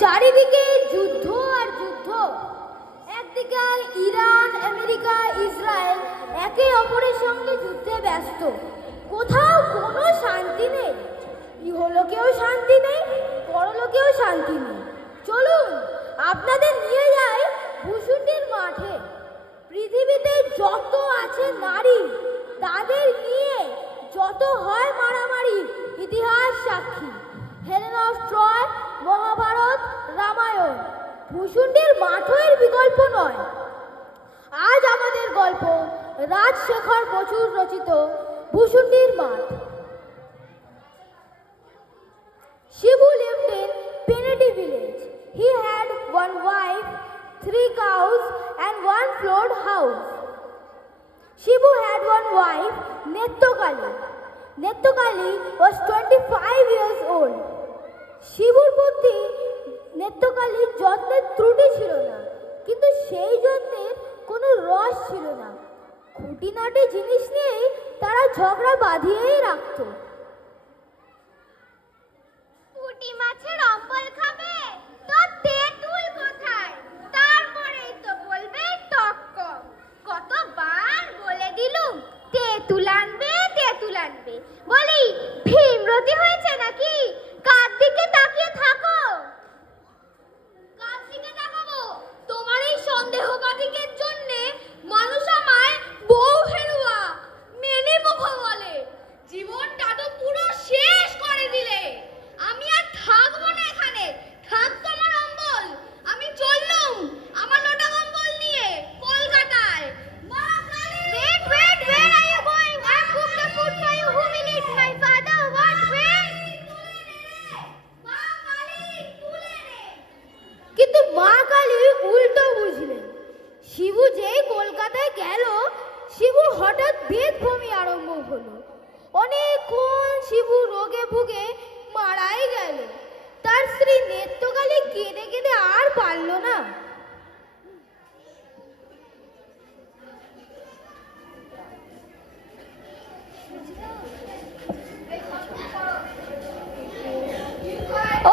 চারিদিকে যুদ্ধ আর যুদ্ধ। একদিকে ইরান, আমেরিকা, ইসরায়েল একে অপরের সঙ্গে যুদ্ধে ব্যস্ত। কোথাও কোনো শান্তি নেই। ইহলোকেও শান্তি নেই, পরলোকেও শান্তি নেই। চলুন আপনাদের নিয়ে যাই ভূষুণ্ডির মাঠে। পৃথিবীতে যত আছে নারী, তাদের নিয়ে যত হয় মারামারি, ইতিহাস সাক্ষী। Helen of Troy, Mahabharata, Ramayana, ভূষুণ্ডির মাঠও এর বিকল্প নয়। আজ আমাদের গল্প রাজশেখর বসুর রচিত ভূষুণ্ডির মাঠ। Shivu lived in Penati village. He had one wife, 3 cows and 1 flood house. Shivu had one wife, Nettokali. Nettokali was 25 years old. শিবুর প্রতি নেত্রকালীর যত্নের ত্রুটি ছিল না, কিন্তু সেই যত্নের কোনো রস ছিল না। খুঁটিনাটি জিনিস নিয়েই তারা ঝগড়া বাঁধিয়েই রাখত। পুঁটি মাছের অম্বল খাবে তো তেঁতুল কোথায়, তারপরেই তো বলবে টক কম। কতবার বলে দিলুম তেঁতুল আনবে তেঁতুল আনবে, বলি ভীমরতি হয়েছে নাকি? কার দিকে তাকিয়ে থাকো? কার দিকে তাকাবো? তোমার এই সন্দেহবাদীকের জন্যে মানুষ আমায় বউ হেরুয়া, মেনে মুখ বলে। জীবনটা তো পুরো শেষ করে দিলে। আমি আর থাকবো না এখানে। থাক তোমার অম্বল। আমি চললুম আমার লোটা কম্বল নিয়ে কলকাতায়। মা Kali! Wait, wait, where are you going? I cook the food for you. Who will eat? My father. What? Where? মা কালী, তুলে নে। কিন্তু মা কালী উল্টো বুঝলেন। শিবু যেই কলকাতায় গেল, শিবুর হঠাৎ বেদভূমি আরম্ভ হলো। অনেকক্ষণ শিবু রোগে ভুগে মারাই গেল। তার স্ত্রী নেত্রকালী কেঁদে কেঁদে আর পারল না।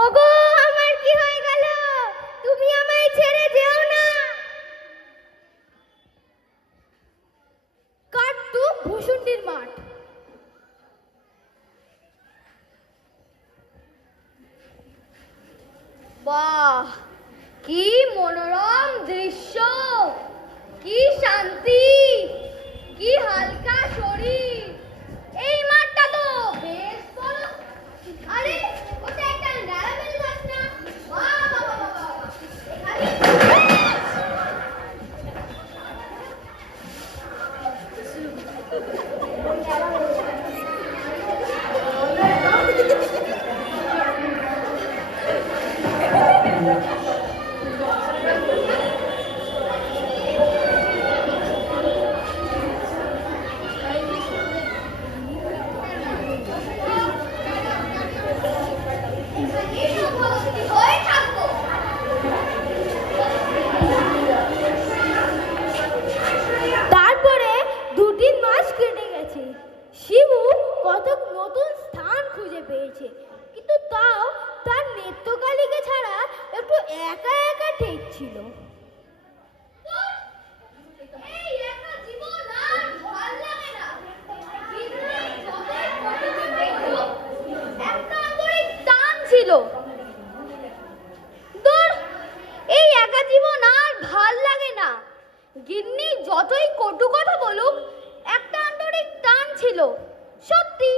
ওগো, আমার কি হয়ে গেল? তুমি আমায় ছেড়ে যেও না। কাট্টু ভূষুণ্ডির মাঠ। বাহ, কি মনোরম দৃশ্য, কি শান্তি, কি হালকা শরীর। এই মাঠটা তো বেশ বড়। আরে, ওটা একটা নারাবেল গাছ না? বাহ, বাহ, বাহ, বাহ, বাহ। হয়ে থাকবো। তারপরে 2-3 মাস কেটে গেছে। শিবু কত নতুন স্থান খুঁজে পেয়েছে, কিন্তু তাও তার নেত্রকালীকে ছাড়া একটু একা একা ঠেকছিল। এই একা জীবন আর ভাল লাগে না। দিনে যতই কটুকে দেখো, একটা আন্তরিক টান ছিল। দূর, এই একা জীবন আর ভাল লাগে না। গিন্নি যতই কটু কথা বলুক, একটা আন্তরিক টান ছিল। সত্যি,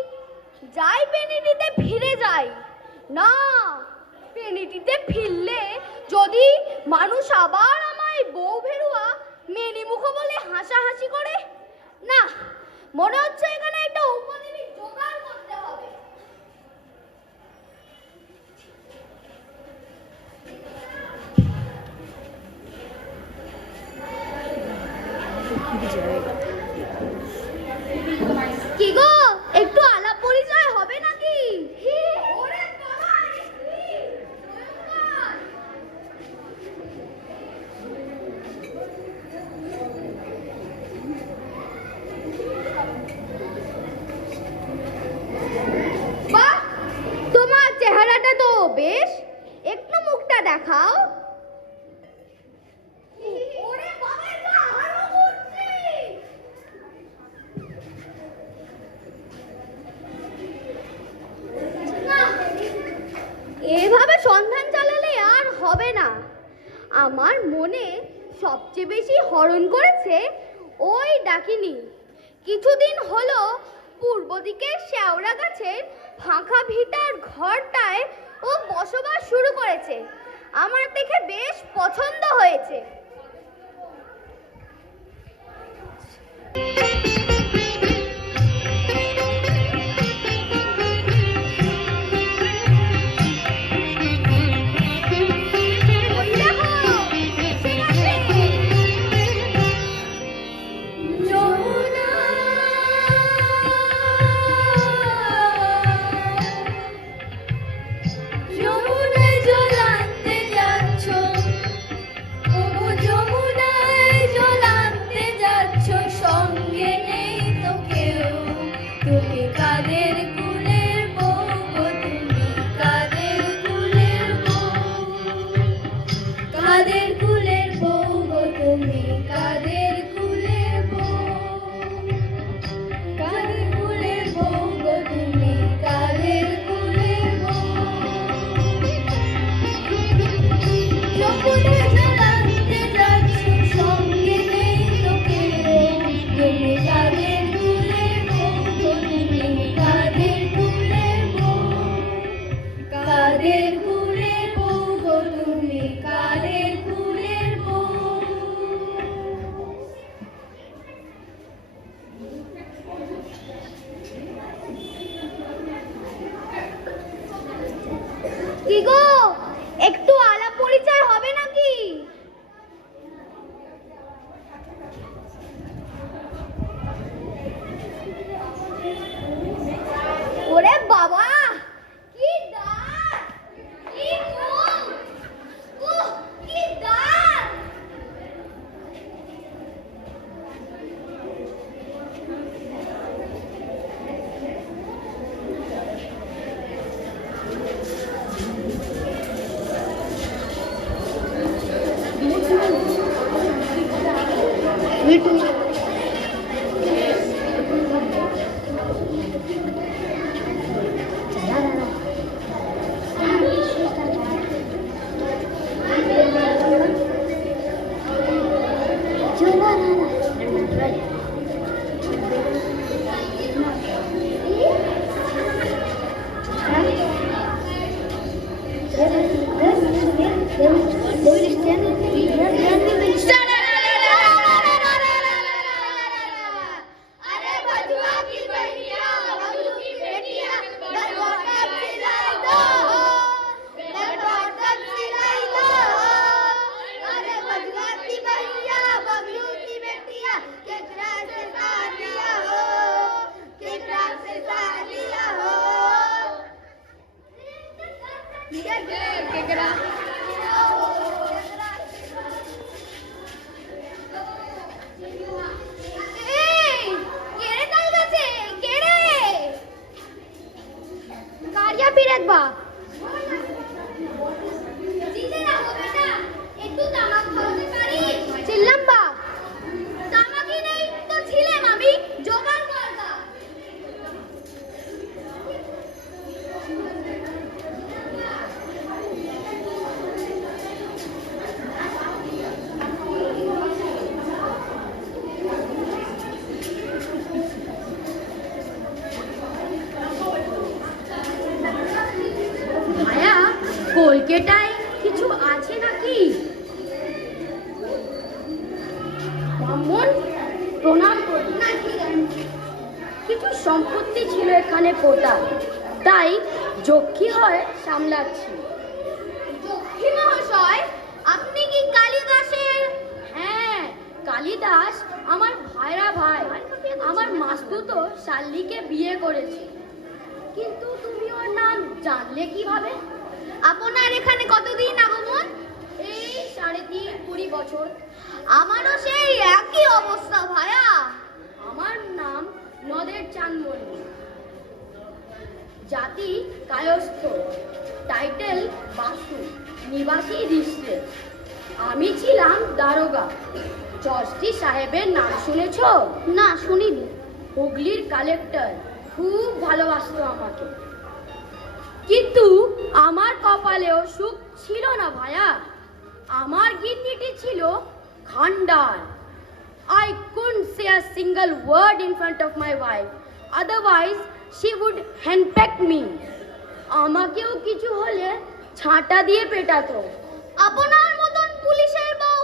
যাই পেনিটিতে ফিরে যাই না, পেনিটিতে ফিরলে যদি মানুষ আবার আমায় বউ ভেরুয়া, মেনিমুখ বলে হাসাহাসি করে, না, মনে হচ্ছে এখানে একটা উপদেবী জোগাড় করতে হবে। কি গো, একটু আলাপ পরিচয় হবে নাকি? ওরে বাবা, দেখাও। এভাবে সন্ধান চালালে আর হবে না। আমার মনে সবচেয়ে বেশি হরণ করেছে ওই ডাকিনী। কিছুদিন হলো পূর্ব দিকে শেওড়া গাছের ফাঁকা ভিটার ঘরটায় ও বসবাস শুরু করেছে। আমার দেখে বেশ পছন্দ হয়েছে। কি গো, একটু আলাপ পরিচয় হবে নাকি? ওরে বাবা, কি দাঁত, কি মুখ, উহ, কি দাঁত। কলকাতায় কিছু আছে নাকি? ব্রাহ্মণ প্রণাম করি। কিছু সম্পত্তি ছিল এখানে পোতা, তাই যক্ষী হয় সামলাচ্ছি। যক্ষী মহাশয়, আপনি কি কালিদাসের? হ্যাঁ, কালিদাস আমার ভাইরা ভাই। আমার মাসতুতো শাল্লিকে বিয়ে করেছে। কিন্তু তুমি ওর নাম জানলে কিভাবে? আপনার এখানে কতদিন আগমন? এই ৩.৫ বছর। আমারও সেই একই অবস্থা ভায়া। আমার নাম নদের চাঁদমণি, জাতি কায়স্থ, টাইটেল বাসু, নিবাসী ডিস্ট্রেস। আমি ছিলাম দারোগা। জজটি সাহেবের নাম শুনেছ? না, শুনিনি। হুগলির কালেক্টর, খুব ভালোবাসতো আমাকে। কিন্তু আমার কপালেও সুখ ছিল না ভায়া। আমার গিন্নিটি ছিল খান্ডার। I couldn't say a single word in front of my wife. Otherwise, she would henpeck me. আমাকেও কিছু হলে ছাঁটা দিয়ে পেটাতো। আপনার মতন পুলিশের বউ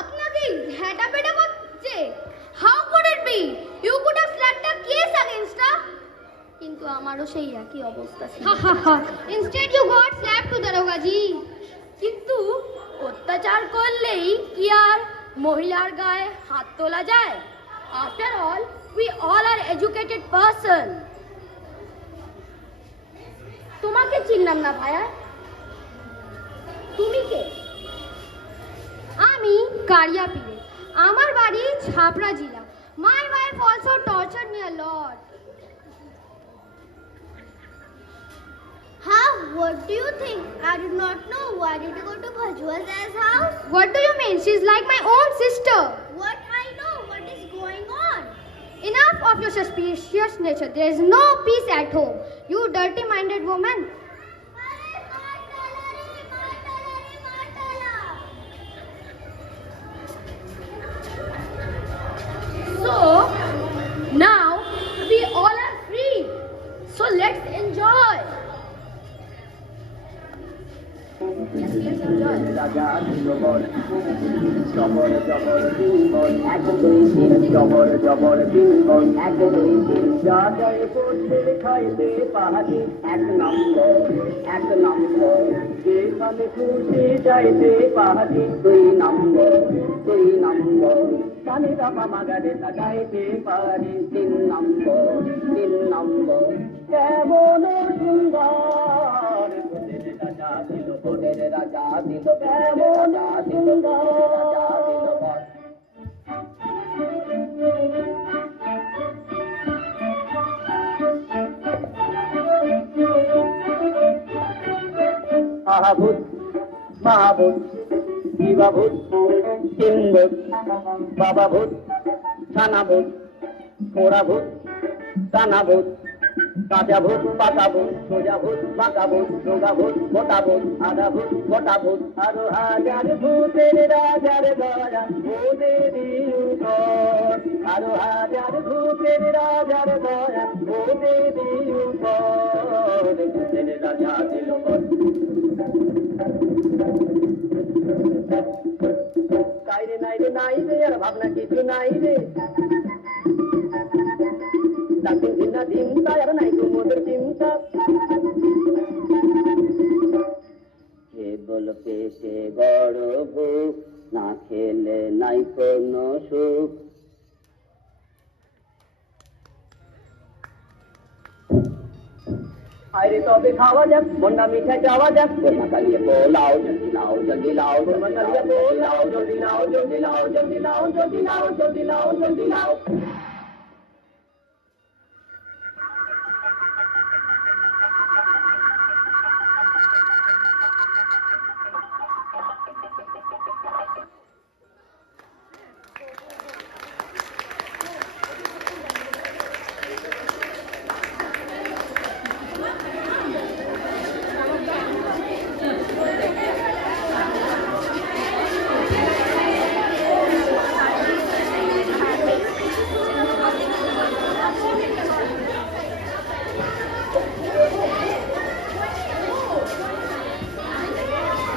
আপনাকে ঝ্যাঁটা পেটা করছে? How could it be? You could have slapped a case against her. কিন্তু আমারও সেই একই অবস্থা ছিল। Instead you got slapped to Daroga ji. কিন্তু অত্যাচার করলেই কি আর মহিলার গায়ে হাত তোলা যায়? After all we all are educated person. তোমাকে চিনলাম না ভাইয়া, তুমি কে? আমি কারিয়াপিলে। আমার বাড়ি ছাপড়া জেলা। My wife also tortured me a lot. How? What do you think? I did not know. Why did you go to Bhajwa's house? What do you mean? She's like my own sister. What I know? What is going on? Enough of your suspicious nature. There is no peace at home. You dirty-minded woman. So now we all are free. So let's enjoy. Yes, let's enjoy. রাজা জবর জবর জবর তিনবন 1 2 3 জবর জবর তিনবন 1 2 3 রাজায় পড়তে খাইতে পাহাড়ি 1 নম্বর যেখানে খুশি যাইতে পাহাড়ি 2 নম্বর কানে দাপা মাগারে তাকাইতে পারি 3 নম্বর কেমন সুন্দর ভোটের রাজা দিল কেমন সুন্দর আহাভূত মহাভূত শিবাভূত কিংভূত বাবাভূত ছানাভূত পোড়াভূত টানাভূত কাঁচাভূত পাকাভূত সোজাভূত বাঁকাভূত রোগাভূত মোটাভূত আধাভূত গোটাভূত আরো হাজার ভূতের রাজার দয়া ভূতের উপর আরো হাজার ভূতের রাজার দয়া ভূতের উপর ভূতের রাজা দিল কাইরে নাই রে আর ভাবনা কিছু নাই রে দাকিন দিনা দিন তাই আর নাই তোমাদের চিন্তা কেবল পেটে বড় ভূখ না খেলে নাই কোনো সুখ আরে তবে খাওয়া যাক বন্যা মিঠাই যাওয়া যাক বন্যা কালিয়ে পোলাও জলদি লাও বন্যা কালিয়ে পোলাও জলদি লাও